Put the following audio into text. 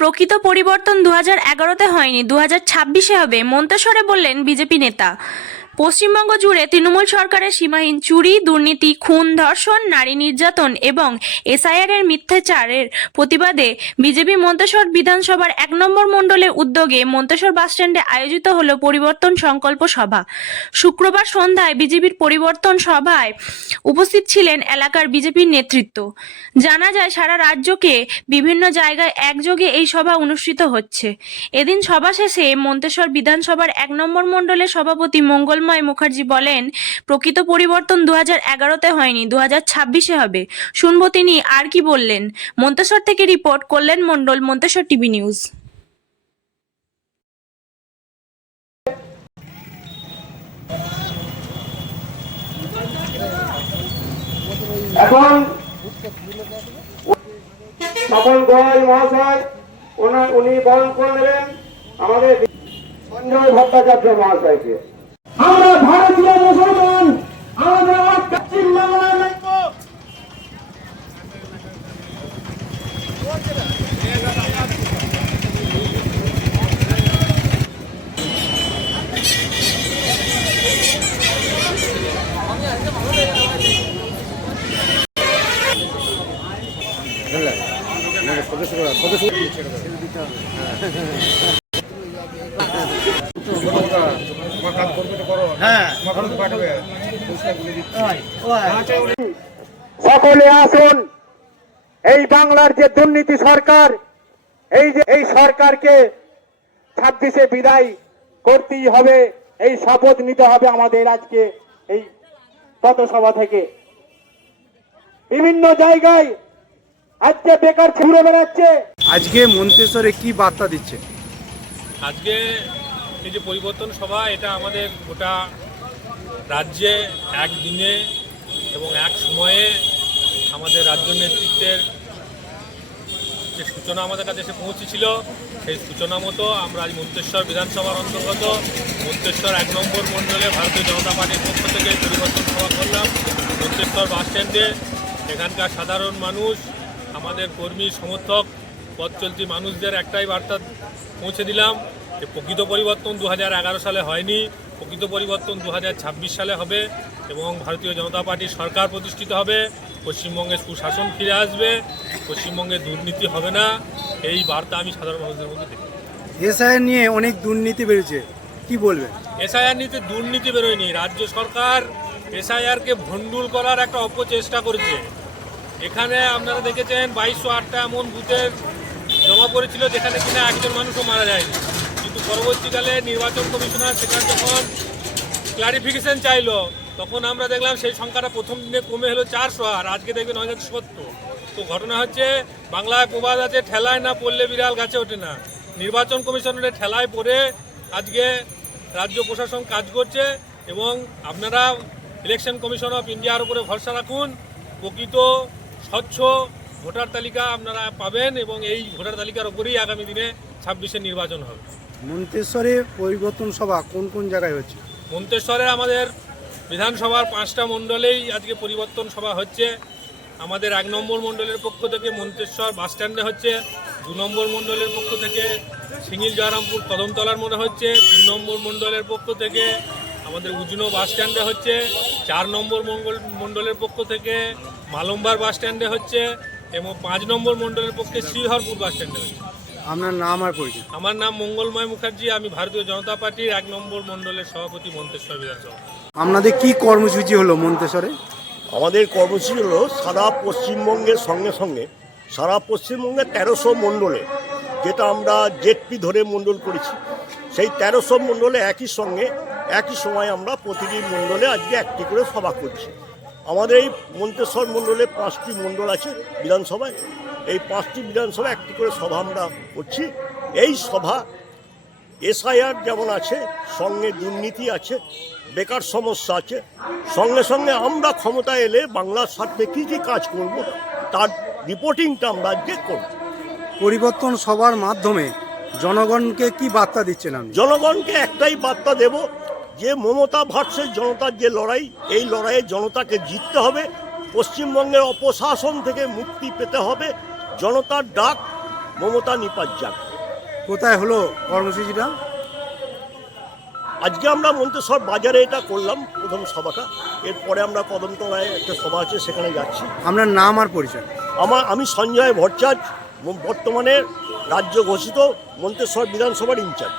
প্রকৃত পরিবর্তন দু হাজার এগারোতে হয়নি দু হাজার ছাব্বিশে হবে মন্তেশ্বরে বললেন বিজেপি নেতা। পশ্চিমবঙ্গ জুড়ে তৃণমূল সরকারের সীমাহীন চুরি, দুর্নীতি, খুন, ধর্ষণ, নারী নির্যাতন এবং এসআইআর এর মিথ্যাচারের প্রতিবাদে বিজেপি মন্তেশ্বর বিধানসভার এক নম্বর মণ্ডলের উদ্যোগে মন্তেশ্বর বাসস্ট্যান্ডে আয়োজিত হলো পরিবর্তন সংকল্প সভা। শুক্রবার সন্ধ্যায় বিজেপির পরিবর্তন সভায় উপস্থিত ছিলেন এলাকার বিজেপির নেতৃত্ব। জানা যায়, সারা রাজ্যকে বিভিন্ন জায়গায় একযোগে এই সভা অনুষ্ঠিত হচ্ছে। এদিন সভা শেষে মন্তেশ্বর বিধানসভার এক নম্বর মণ্ডলের সভাপতি মঙ্গলময় মুখার্জি বলেন, প্রকৃত পরিবর্তন দু হাজার এগারোতে হয়নি দু হাজার ছাব্বিশে হবে। শুনব তিনি আর কি বললেন। মন্তেশ্বর থেকে report, Kalyan Mondal, Manteswar TV news. এখন স্বপন গোয়াই মহাশয় উনি বরণ করে নেবেন আমাদের সঞ্জয় ভট্টাচার্য মহাশয়কে। ভারতীয় মুসলমান আমাদের পশ্চিম বাংলার সকলে আসুন। এই বাংলার যে দুর্নীতি সরকার এই যে এই সরকারকে ছাব্বিশে বিদায় করতেই হবে এই শপথ নিতে হবে আমাদের আজকে এই পথসভা থেকে। বিভিন্ন জায়গায় আজকে বেকার ঘুরে বেড়াচ্ছে। আজকে মন্তেশ্বরে কি বার্তা দিচ্ছে? আজকে এই যে পরিবর্তন সভা, এটা আমাদের গোটা রাজ্যে একদিনে এবং এক সময়ে আমাদের রাজ্য নেতৃত্বের যে সূচনা আমাদের কাছে এসে পৌঁছেছিল, সেই সূচনা মতো আমরা আজ মন্তেশ্বর বিধানসভার অন্তর্গত, মন্তেশ্বর এক নম্বর মণ্ডলে ভারতীয় জনতা পার্টির পক্ষ থেকে পরিবর্তন সভা করলাম। মন্তেশ্বর বাস স্ট্যান্ডে এখানকার সাধারণ মানুষ, আমাদের কর্মী সমর্থক পথ চলতি মানুষদের একটাই বার্তা পৌঁছে দিলাম। যে প্রকৃত পরিবর্তন দু হাজার এগারো সালে হয়নি প্রকৃত পরিবর্তন দু হাজার ছাব্বিশ সালে হবে এবং ভারতীয় জনতা পার্টির সরকার প্রতিষ্ঠিত হবে পশ্চিমবঙ্গে সুশাসন ফিরে আসবে পশ্চিমবঙ্গে দুর্নীতি হবে না এই বার্তা আমি সাধারণ মানুষদের মধ্যে দেখি। এসআইআর নিয়ে অনেক দুর্নীতি বেড়েছে কি বলবেন? এসআইআর নিতে দুর্নীতি বেরোয়নি রাজ্য সরকার এসআইআরকে ভণ্ডুল করার একটা অপচেষ্টা করেছে। এখানে আপনারা দেখেছেন বাইশশো আটটা এমন বুথের জমা পড়েছিল যেখানে কিনা একজন মানুষও মারা যায়নি। কিন্তু পরবর্তীকালে নির্বাচন কমিশনার সেখানে যখন ক্লারিফিকেশন চাইলো, তখন আমরা দেখলাম সেই সংখ্যাটা প্রথম দিনে কমে হলো চারশো আর আজকে দেখবেন হাজার সত্তর। তো ঘটনা হচ্ছে, বাংলায় প্রবাদ আছে, ঠেলায় না পড়লে বিড়াল গাছে ওঠে না। নির্বাচন কমিশনের ঠেলায় পড়ে আজকে রাজ্য প্রশাসন কাজ করছে এবং আপনারা ইলেকশন কমিশন অফ ইন্ডিয়ার উপরে ভরসা রাখুন। প্রকৃত স্বচ্ছ ভোটার তালিকা আপনারা পাবেন এবং এই ভোটার তালিকার উপরেই আগামী দিনে ছাব্বিশে নির্বাচন হবে। মন্তেশ্বরে পরিবর্তন সভা কোন কোন জায়গায় হচ্ছে? মন্তেশ্বরে আমাদের বিধানসভার পাঁচটা মণ্ডলেই আজকে পরিবর্তন সভা হচ্ছে। আমাদের এক নম্বর মণ্ডলের পক্ষ থেকে মন্তেশ্বর বাস স্ট্যান্ডে হচ্ছে, দু নম্বর মণ্ডলের পক্ষ থেকে সিঙ্গিল জয়রামপুর কদমতলার মনে হচ্ছে, তিন নম্বর মণ্ডলের পক্ষ থেকে আমাদের উজনো বাস স্ট্যান্ডে হচ্ছে, চার নম্বর মঙ্গল মণ্ডলের পক্ষ থেকে মালম্বার বাস স্ট্যান্ডে হচ্ছে এবং পাঁচ নম্বর মণ্ডলের পক্ষে শ্রীহরপুর বাস স্ট্যান্ডে হচ্ছে। আপনার নাম আর পরিচয়। আমার নাম মঙ্গলময় মুখার্জি আমি ভারতীয় জনতা পার্টির এক নম্বর মণ্ডলের সভাপতি মন্তেশ্বর বিধানসভা। আপনাদের কি কর্মসূচি হলো মন্তেশ্বরে? আমাদের কর্মসূচি হলো সারা পশ্চিমবঙ্গের সঙ্গে সঙ্গে সারা পশ্চিমবঙ্গের তেরোশো মণ্ডলে যেটা আমরা জেটপি ধরে মণ্ডল করেছি সেই তেরোশো মণ্ডলে একই সঙ্গে একই সময় আমরা প্রতিটি মণ্ডলে আজকে একটি করে সভা করছি। আমাদের এই মন্তেশ্বর মণ্ডলে পাঁচটি মণ্ডল আছে বিধানসভায় এই পাঁচটি বিধানসভা একটি করে সভা আমরা করছি। এই সভা এসআইআর যেমন আছে সঙ্গে দুর্নীতি আছে বেকার সমস্যা আছে সঙ্গে সঙ্গে আমরা ক্ষমতা এলে বাংলার স্বার্থে কী কী কাজ করব তার রিপোর্টিংটা আমরা আজকে করব। পরিবর্তন সভার মাধ্যমে জনগণকে কি বার্তা দিচ্ছেন আপনি? জনগণকে একটাই বার্তা দেব যে মমতা ভার্সেস জনতার যে লড়াই এই লড়াইয়ে জনতাকে জিততে হবে পশ্চিমবঙ্গের অপশাসন থেকে মুক্তি পেতে হবে জনতার ডাক মমতা নিপাত যাক কোথায় হলো কর্মসূচিটা? আজকে আমরা মন্তেশ্বর বাজারে এটা করলাম প্রথম সভাটা। এরপরে আমরা কদমতলায় একটা সভা আছে সেখানে যাচ্ছি। আপনার নাম আর পরিচয়। আমার আমি সঞ্জয় ভট্টাচার্য বর্তমানে রাজ্য ঘোষিত মন্তেশ্বর বিধানসভার ইনচার্জ।